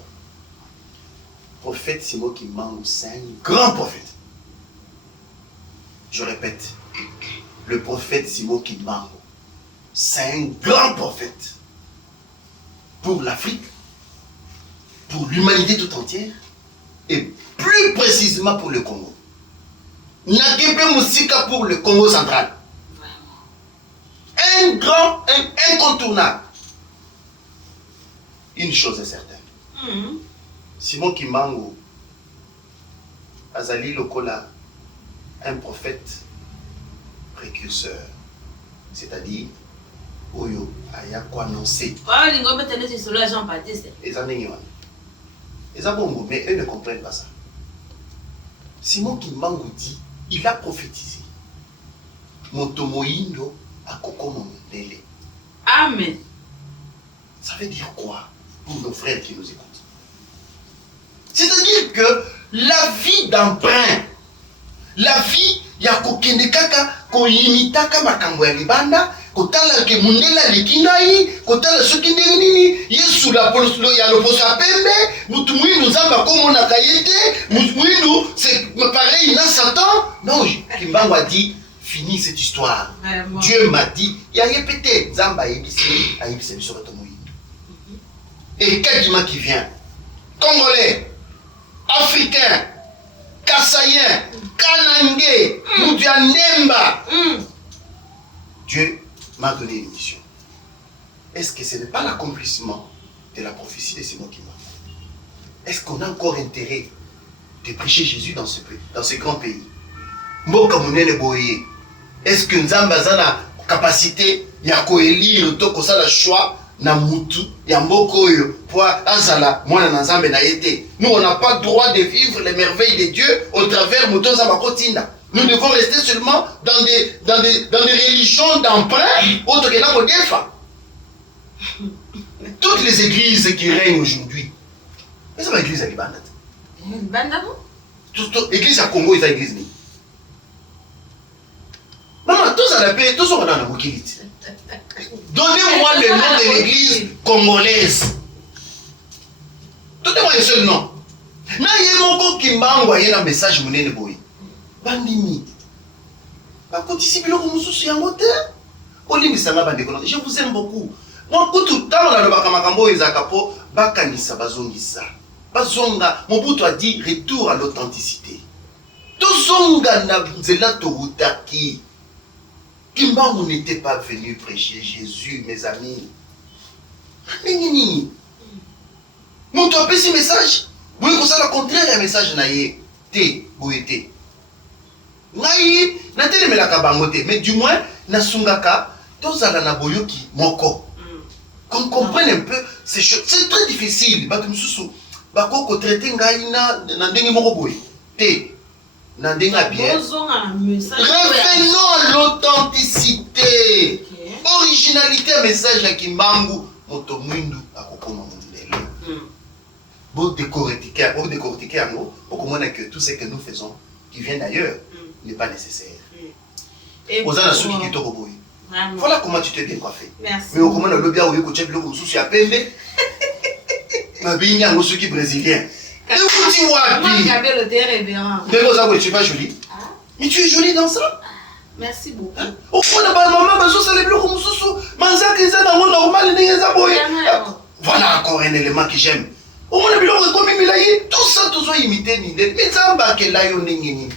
Prophète Simon Kimbangu, c'est un grand prophète. Je répète, le prophète Simon Kimbangu, c'est un grand prophète pour l'Afrique, pour l'humanité tout entière et plus précisément pour le Congo. Nakepe Moussika pour le Congo central. Un grand, un incontournable. Une chose est certaine. Simon Kimbangu, Azali Lokola, un prophète précurseur, c'est-à-dire Oyo aya ko annoncer. Ah, les gars, peut-être c'est sur Jean Baptiste. Les amis, les abongos, mais eux ne comprennent pas ça. Simon Kimbangu dit, il a prophétisé. Motomoindo a Kokomo Mondele. Amen. Ça veut dire quoi pour nos frères qui nous écoutent? C'est-à-dire que la vie d'emprunt, la vie ya kokende kaka ko imitaka makambo ya libanda, kotala ke mundela lekinai, kotala soki ndenge nini, Yesu la polo ya loposa pembe, mutu mwindu zamba komona kayete, mutu mwindu c'est pareil na Satan. Non, Kimbangu a dit fini cette histoire. Vraiment. Dieu m'a dit, ya répété zamba yebisi, ayebisi biso bato mwindu. Et Kadima qui vient, Congolais, Africain, Kassaïen, Kanangé, Moudianemba. Dieu m'a donné une mission. Est-ce que ce n'est pas l'accomplissement de la prophétie de Simon Kimbangu? Est-ce qu'on a encore intérêt de prêcher Jésus dans ce grand pays? Mboka munene boye. Est-ce que Nzamba zana capacité ya ko élire to ko sala choix na mutu ya mboko oyo pour azala mwana na Nzambe na yete? Nous on n'a pas droit de vivre les merveilles de Dieu au travers mutu Nzamba kotinda. Nous devons rester seulement dans des religions d'emprunt autre que na kodefa. Toutes les églises qui règnent aujourd'hui, mais c'est pas l'église à Libanda. Libanda non? Toute église à Congo est église ni. Maman, tous à la paix, tous sont dans la mokilite. Donnez-moi le nom de l'église congolaise. Donnez-moi un seul nom. Na yemoko Kimbangu ayé un message monene boy. Bandimi. Ba kotisi biloko mususu yango te. Olimisanga bandeko. Je vous aime beaucoup. Moi kutu tamo na lobaka makambo ezaka po bakanisa bazongisa. Bazonga Mobutu a dit retour à l'authenticité. Tozonga na nzela torutaki. Kimbangu n'était pas venu prêcher Jésus, mes amis. Nini. Mon toi petit message. Oui, comme ça le contraire un message naïe. Té, boété. Naïe, na télé me la kabangote, mais du moins na sungaka, tozala na boyoki moko. Qu'on comprenne un peu, c'est très difficile. Ba tumsusu, ba ko traiter ngai na ndenge moko boy. Té. Revenons à l'authenticité. Okay. Originalité, message à Kimbangu. Moto Mwindu à Kokoma Mondele. Bon décortiquer un mot pour comprendre que tout ce que nous faisons, qui vient d'ailleurs, n'est pas nécessaire. Voilà comment tu t'es bien coiffé. Merci. Mais au comment le bien où il y a le souci à peine. Ma bille a un souci brésilien. Moi, j'avais le thé révérend. Mais tu es pas jolie. Mais tu es jolie dans ça. Merci beaucoup. Au fond, la maman, ça les blocs comme sous. Manza qui est dans le normal, voilà encore un élément que j'aime. Au moins, le bloc comme il a tout ça, tout ça imité. Mais ça va que là, on est.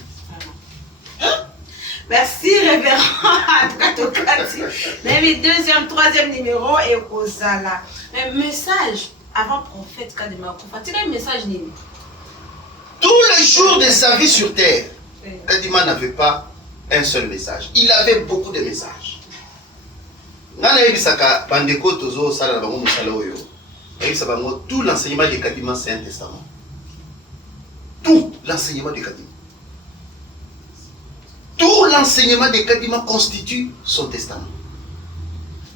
Merci, révérend. En tout cas, Tokati. Mais deuxième, troisième numéro, et Kozala. Un message avant prophète Kadima Kufa. Tu as un message, Nini? Tous les jours de sa vie sur terre, Kadima n'avait pas un seul message. Il avait beaucoup de messages. Tout l'enseignement de Kadima, c'est un testament. Tout l'enseignement de Kadima. Tout l'enseignement de Kadima constitue son testament.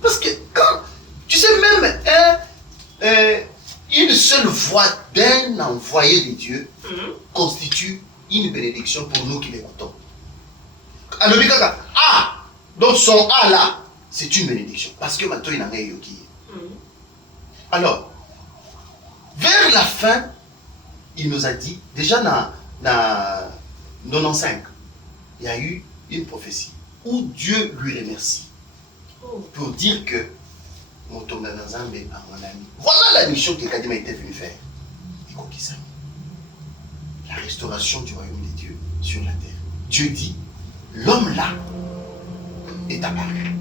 Parce que quand, tu sais, même une seule voix d'un envoyé de Dieu constitue une bénédiction pour nous qui l'écoutons. Ah, donc son A là, c'est une bénédiction. Parce que maintenant il en est yoki. Alors, vers la fin, il nous a dit, déjà dans 95, il y a eu une prophétie où Dieu lui remercie pour dire que Motonga Nzambe a mon ami. Voilà la mission que Kadima était venu faire. La restauration du royaume de Dieu sur la terre. Dieu dit, l'homme là est apparu.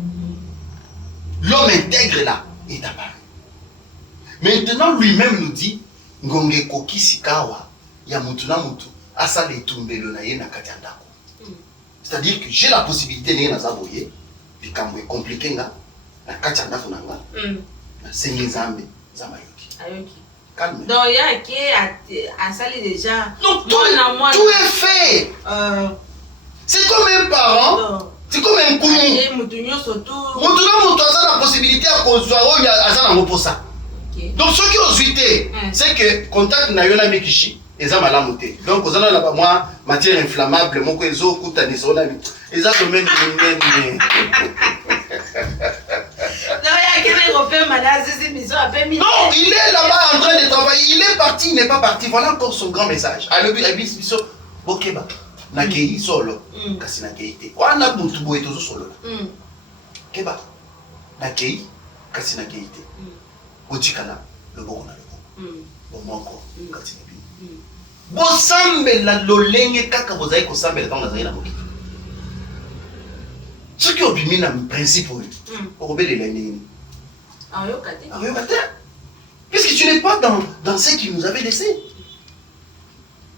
L'homme intègre là est apparu. Maintenant, lui-même nous dit, Ngonge Koki Sikawa, ya mutuna mutu, asa le tumbelo na ye na katiandako. C'est-à-dire que j'ai la possibilité de na zaboye, puis quand c'est compliqué na katiandako na nga, na sengi nzambe zamayoki. Ayoki. Calme. Donc il y a qui a sali déjà. Donc tout est fait. C'est comme un parent. C'est comme un couillon. Mutuna mutu asa la possibilité à kozwa oyo asa na moposa. Donc ce qui ont suité, c'est que contact na yona mikishi, eza malamu te. Donc aux ana la moi matière inflammable, moko ezo kutani sona mi. Eza domaine nene. Non, il est là-bas en train de travailler. Il est parti, il n'est pas parti. Voilà encore son grand message. À l'Abisso, Bokeba, Nakei solo, Kasina Keite. Wana buntu boye tozo solo. Keba, Nakei, Kasina Keite. Otikana, le bon on a le bon. Bon moko, Kasina Bi. Bosambe la lolenge kaka bozai ko sambe la tanga zaina moki. Ce qui obimine un principe, pour obéir les lignes. Puisque tu n'es pas dans ce qu'il nous avait laissé.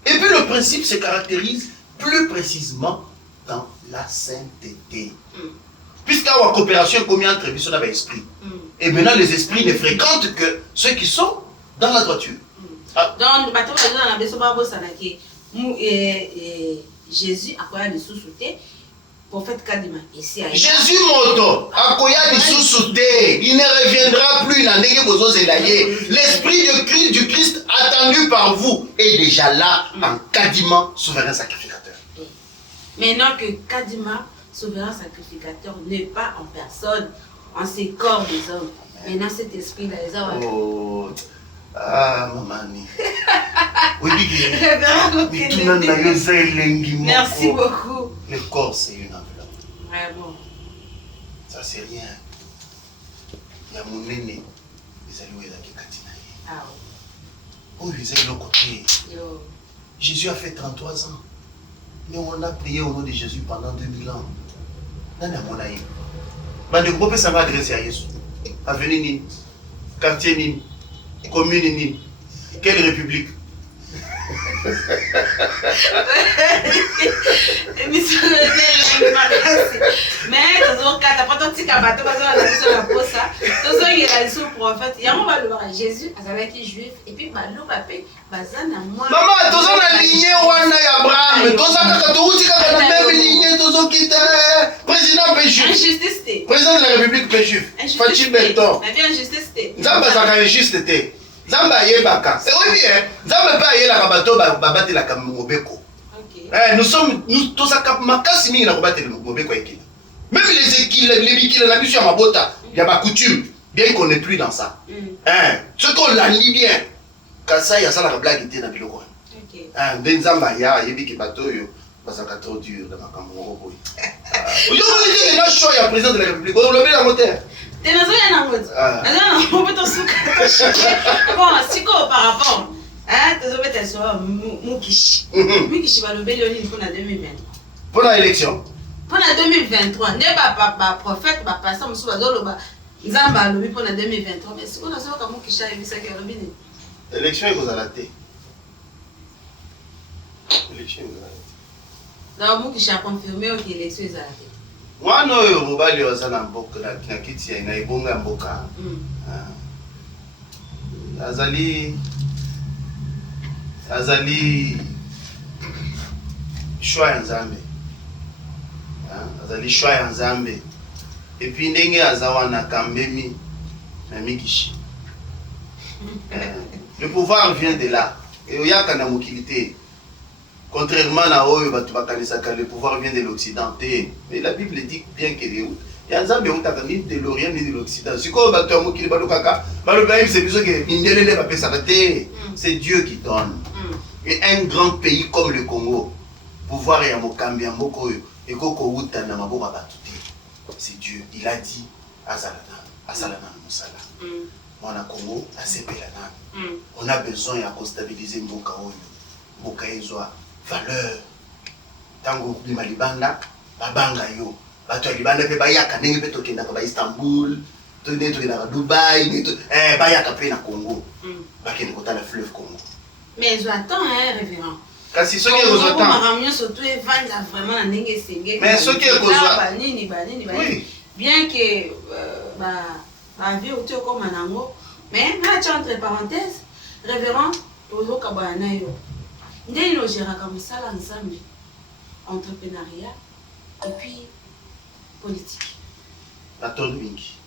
Et puis le principe se caractérise plus précisément dans la sainteté. Puisqu'à la coopération comme entre les esprits. Et maintenant les esprits ne fréquentent que ceux qui sont dans la droiture. Donc, Jésus a quoi de sous-souté. Prophète Kadima ici. Jésus moto akoya lisusu te, il ne reviendra plus dans les besoins élagués. L'esprit du Christ attendu par vous est déjà là en Kadima, souverain sacrificateur. Maintenant que Kadima, souverain sacrificateur, n'est pas en personne, en ses corps des hommes. Maintenant cet esprit là, les hommes. Oh, ah mamani. Oui, merci beaucoup. Le corps c'est une enveloppe. Vraiment. Ça c'est rien. Il y a mon aîné. Ils allaient où ils allaient Katina. Ah oui. Oh, ils allaient de l'autre côté. Jésus a fait 33 ans. Mais on a prié au nom de Jésus pendant 2000 ans. Nana mon aïe. Mais de groupe ça va adresser à Jésus. Avenue Nini. Quartier Nini. Commune Nini. Quelle république? Mais toujours quand t'as pas ton petit cabato parce qu'on a dit sur la pose ça toujours il a dit sur le prophète il y a on va le voir Jésus avec qui juif et puis balou papé bazana moi maman tous on a ligné wana ya Abraham tous on a touti ka na même lignée tous on quitte président péchu injustice président de la République péchu Fachi Benton mais bien injustice nzamba za injustice te nzamba yebaka c'est oui bien nzamba pas yela ka bato babate la kamobeko. Nous sommes tous à Makasi mingi na kobatela mobeko ekila. Même les équilles, les bikila la mission à Mabota, il y a ma coutume, bien qu'on n'est plus dans ça. Ce qu'on la lit bien, Kasa ya ça la blague était na biloko. Denzamba ya yebi ki bato yo basaka trop dur dans ma kamoro boy. Yo on dit que là choix ya président de la République, on le met dans moteur. T'es dans un angle. Non, on peut t'en souka. Bon, siko par rapport. Mukishi va le bélier pour la 2020. Pour l'élection. Pour a 2023, n'est pas prophète, pas pasteur, monsieur Bazolo, Zamba lobby pour la 2023, mais si on a ça comme qui chante, il s'est lobby. L'élection est aux alatés. L'élection est aux alatés. Donc, moi qui chante confirmé que l'élection est alaté. Moi, non, je ne vais pas aller à Zanamboka, na kiti ya ibonga mboka. Azali choix ya Nzambe. Azali choix ya Nzambe. Et puis ndenge azawa na kambemi na mikishi. Le pouvoir vient de là. Et oyaka na mokilité. Contrairement à oyo batu bakanisaka, le pouvoir vient de l'Occident. Mais la Bible dit bien que les ya Nzambe utaka ni de l'Orient ni de l'Occident. Siko batu ya mokili balukaka, balukaka c'est biso que indelele ba pesa te. C'est Dieu qui donne. Et un grand pays comme le Congo, pouvoir ya mokambi ya mboko oyo ekoko uta na maboko batu te. C'est Dieu. Il a dit Azalana Moussala. Mwana Congo asepelana. On a besoin de stabiliser mboka oyo. Mboka ezwa valeur. Tango bima libanda babanga yo. Bato ya libanda pe bayaka ndenge pe tokendaka ba Istanbul, tokendaka Dubaï, bayaka pe na Congo. Bakende kotala fleuve Congo. Mais j'attends révérend. Kasi soki ekozwa mais soki ekozwa bien que ma vie autour comme un amour, mais entre parenthèses, révérend Ozo Kabana yo. Ndé no gérera comme ça l'ensemble, entrepreneuriat et puis politique. La tonne mingi.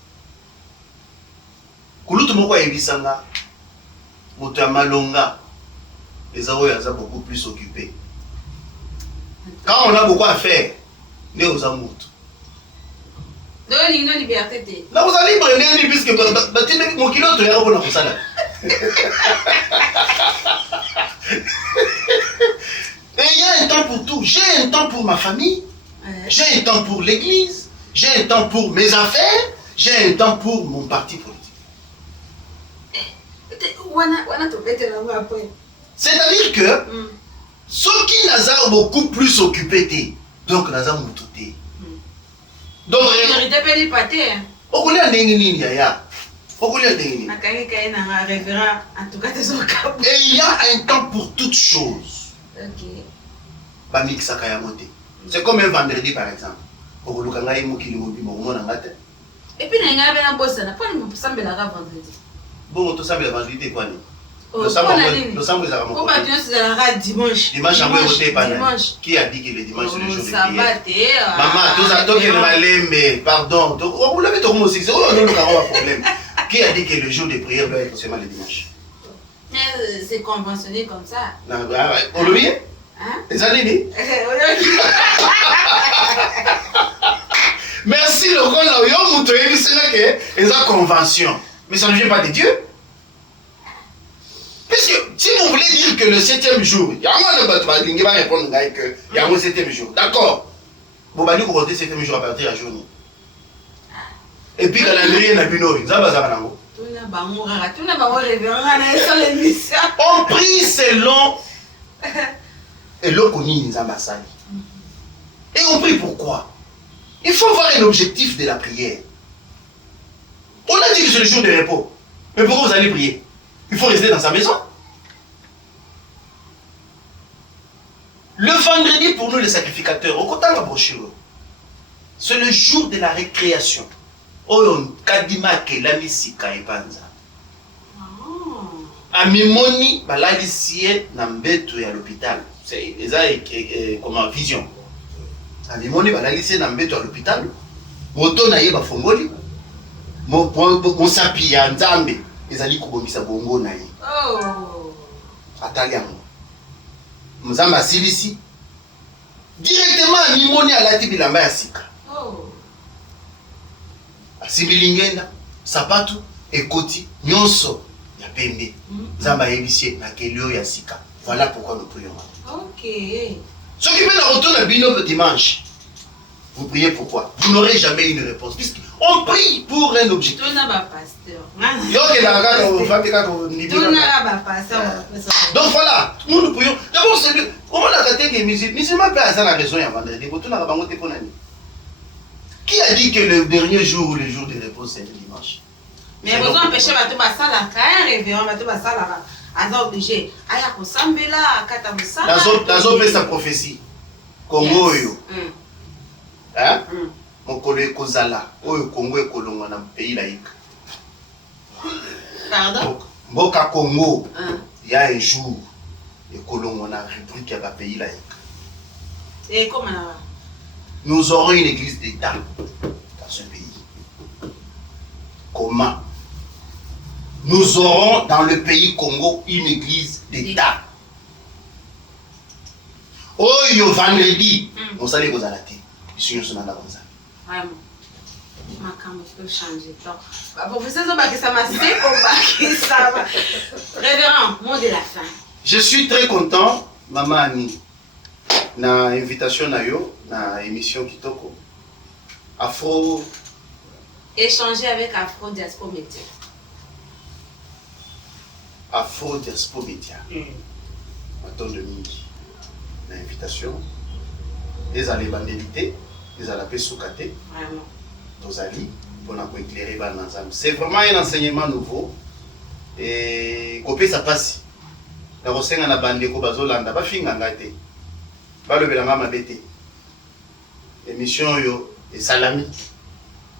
Kulutu moko ebisanga moto ya malonga. Les Aouïas sont beaucoup plus occupés. Quand on a beaucoup à faire, nous aux amours. Donc, il y a une liberté. Là, vous allez prendre puisque mon kilo de l'air pour ça. Et il y a un temps pour tout. J'ai un temps pour ma famille. J'ai un temps pour l'église. J'ai un temps pour mes affaires. J'ai un temps pour mon parti politique. C'est-à-dire que ceux qui sont beaucoup plus occupés, donc ils sont moutoutés. Donc, il y a un temps pour toutes choses. C'est comme un vendredi par exemple. Et puis, il y a un boss, il y a un vendredi. Bon, tout ça, le vendredi, quoi? Dimanche. Dimanche. Qui a dit que le dimanche c'est le jour de prière? Maman, tout ça, pardon. Vous l'avez tout aussi, c'est un problème. Qui a dit que le jour de prière doit être seulement le dimanche? C'est conventionné comme ça. On le vient? Les années. Merci, le rôle c'est une convention. Mais ça ne vient pas de Dieu. Puisque si vous voulez dire que le 7e jour, il y a un qui va répondre que il y a un 7e jour. D'accord. Vous allez vous compter 7e jour à partir de la journée. Et puis, calendrier n'a plus nourri. On prie selon et et on prie pourquoi? Il faut avoir un objectif de la prière. On a dit que c'est le jour de repos. Mais pourquoi vous allez prier? Il faut rester dans sa maison. Le vendredi, pour nous les sacrificateurs, au côté de la brochure, c'est le jour de la récréation. Oyon kadima ke la misika epanza. Amimoni balalisie na mbeto ya l'hôpital. C'est comme en vision. Amimoni balalisie na mbeto ya l'hôpital. Moto na yeba fongoli. Mon sapi ya Nzambe. Ezali kubongisa bongo na ye. Atali yango. Mzamba silisi. Directement amimoni alati bilamba ya sika. Asibilingenda, sapatu, ekoti, nyonso, ya pembe. Nzamba yebisie na kelio ya sika. Voilà pourquoi nous prions. Ok. Ce qui fait la retour à Bino le dimanche. Vous priez pourquoi? Vous n'aurez jamais une réponse. Puisqu'on prie pour un objectif. Donc voilà, nous prions. D'abord, c'est le. Comment la raté que les musulmans peuvent avoir la raison à vendredi? Pour tout le monde, Qui a dit que le dernier jour ou le jour de repos, c'est le dimanche? Mais vous empêchez bato basala ka révérend bato basala aza obligé aya kosambela akata musala nazo pesa prophétie Congo oyo hein mokolo ekozala oyo Congo ekolongwa na pays laïque. Pardon? Mboka Congo il y a un jour ekolongwa na république ya ba pays laïque. Et comment là? Nous aurons une église d'État dans ce pays. Comment? Nous aurons dans le pays Congo une église d'État. Oh, yo vendredi, nous allons vous arrêter. Je suis vraiment. Ma cam peut changer. Donc, vous savez que ça m'a fait ça va. Révérend, mot de la fin. Je suis très content, Maman Annie, na invitation na yo, na émission Kitoko. Afro. Échanger avec Afro Diaspora Média. Afro Diaspora Média. Maton de Mingi. Na invitation. Les allées bandélité, les allées soukate. Vraiment. Tozali, pour nous éclairer Banazam. C'est vraiment un enseignement nouveau. Et copie ça passe. La rosenga na bandeko bazolanda ba finga ngate. Ba le belanga mabete. Émission yo et salami.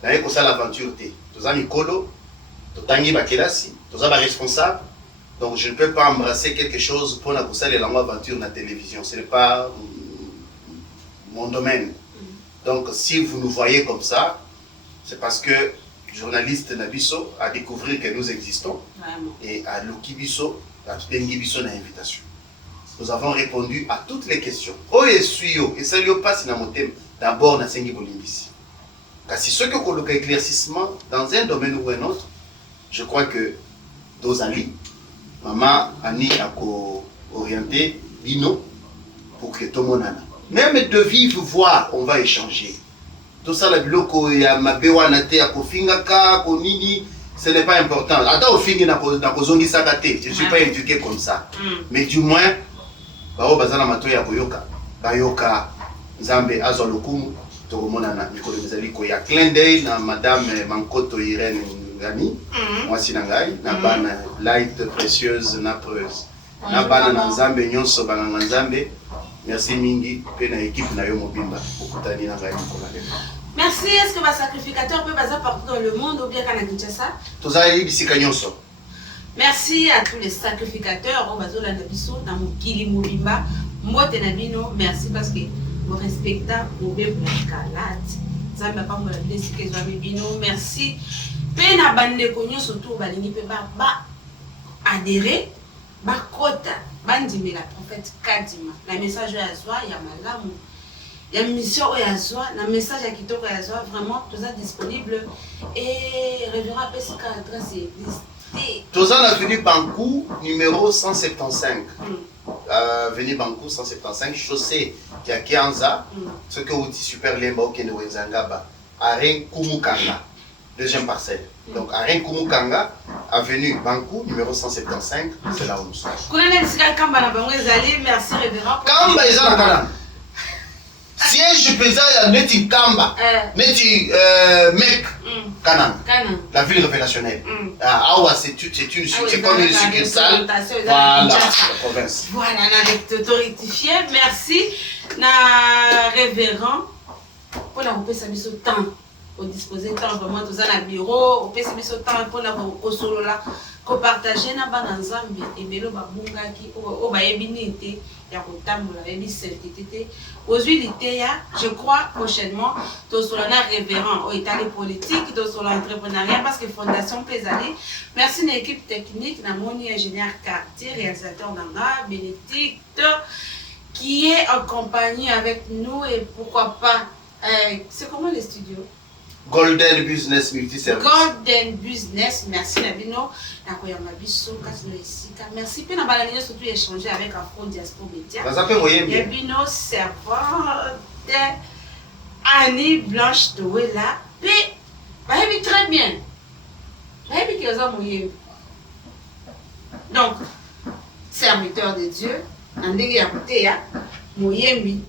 Na yeko sala aventure té. Tozami kolo, totangi ba kelasi, tozaba responsable. Donc je ne peux pas embrasser quelque chose pour la salle langue aventure na télévision. Ce n'est pas mon domaine. Donc si vous nous voyez comme ça, c'est parce que le journaliste Nabiso a découvert que nous existons. Vraiment. Et à Lokibiso, à Tengibiso na invitation. Nous avons répondu à toutes les questions. Oh et suyo, et ça lui passe dans mon thème. D'abord na Sengi Bolimbisi. Car si ce que coloque éclaircissement dans un domaine ou un autre, je crois que Dozali, Maman Annie a orienté Bino pour que tout le monde ait. Même de vive voix, on va échanger. Tout ça, la biloko ya mabewa na te ya kofinga ka konini, ce n'est pas important. Attends au fingi na kozongi sakate. Je suis pas éduqué comme ça. Mais du moins, bao bazana mato ya koyoka, bayoka Nzambe azwa lokumu to mona na mikolo mizali ko ya clin d'œil na madame Mankoto Irene Ngani. Moi sinangai na bana light précieuse na preuse. Na bana na Nzambe nyonso bana na Nzambe. Merci mingi pe na équipe na yo mobimba okutani na ngai mikolo lelo. Merci. Est-ce que ma sacrificateur peut passer partout dans le monde ou bien qu'à Kinshasa? Tozali bisika nyonso. Merci à tous les sacrificateurs au bazo la nabiso na mukili mobimba mote na bino. Merci parce que vous respectez vos calades. Zamba pas moi la que j'avais bino. Merci. Pe na bande konyo surtout balingi pe ba adhérer ba kota bandimi la prophète Kadima. La message ya zwa ya malamu. Il y a une mission au Yazwa, un message à Kitoko Yazwa, vraiment, tout ça disponible. Et révérend Pesika adresse est Tozan avenue Bankou, numéro 175. Avenue Bankou, 175, chaussée qui a Kianza, ce que vous dites super lemba, qui est Wenzangaba, Aren Kumukanga, deuxième parcelle. Donc Aren Kumukanga, avenue Bankou, numéro 175, c'est là où nous sommes. Merci révérend. Kamba est là. Siège pesant neti Kamba, neti Mek, Kanan, la ville révélationnelle. Awa c'est comme une succursale. Voilà, la province. Voilà, avec autorité. Merci, na révérend pour la repérer sa temps. Pour disposer de temps vraiment dans un bureau, au PC de temps pour la solo là, qu'on partager na bananzambi et belo babunga qui au baebinité ya kotambola ebi certitude aujourd'hui ya je crois prochainement to solana révérend au état des politiques to sur l'entrepreneuriat parce que fondation Pesali. Merci à l'équipe technique na moni ingénieur quartier réalisateur d'Anga Bénédicte qui est en compagnie avec nous et pourquoi pas c'est comment les studios Golden Business Multiservice. Golden Business, merci Nabino. Merci pour nous surtout échanger avec Afro Diaspora Média. Nabino servante Annie Blanche Douela. Très bien. Donc, serviteur de Dieu, André Yakutea, Moyembi.